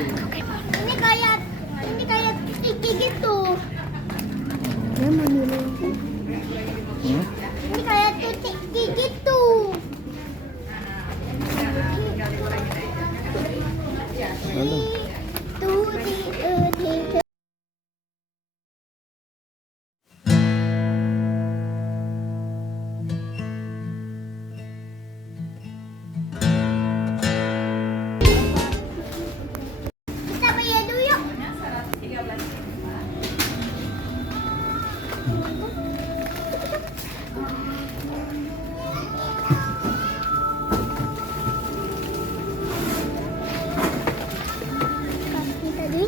ini kayak Tiki gitu. Ya mau diluncur. Ini kayak Tiki gitu. Kita bayar dulu yuk. Kaki tadi.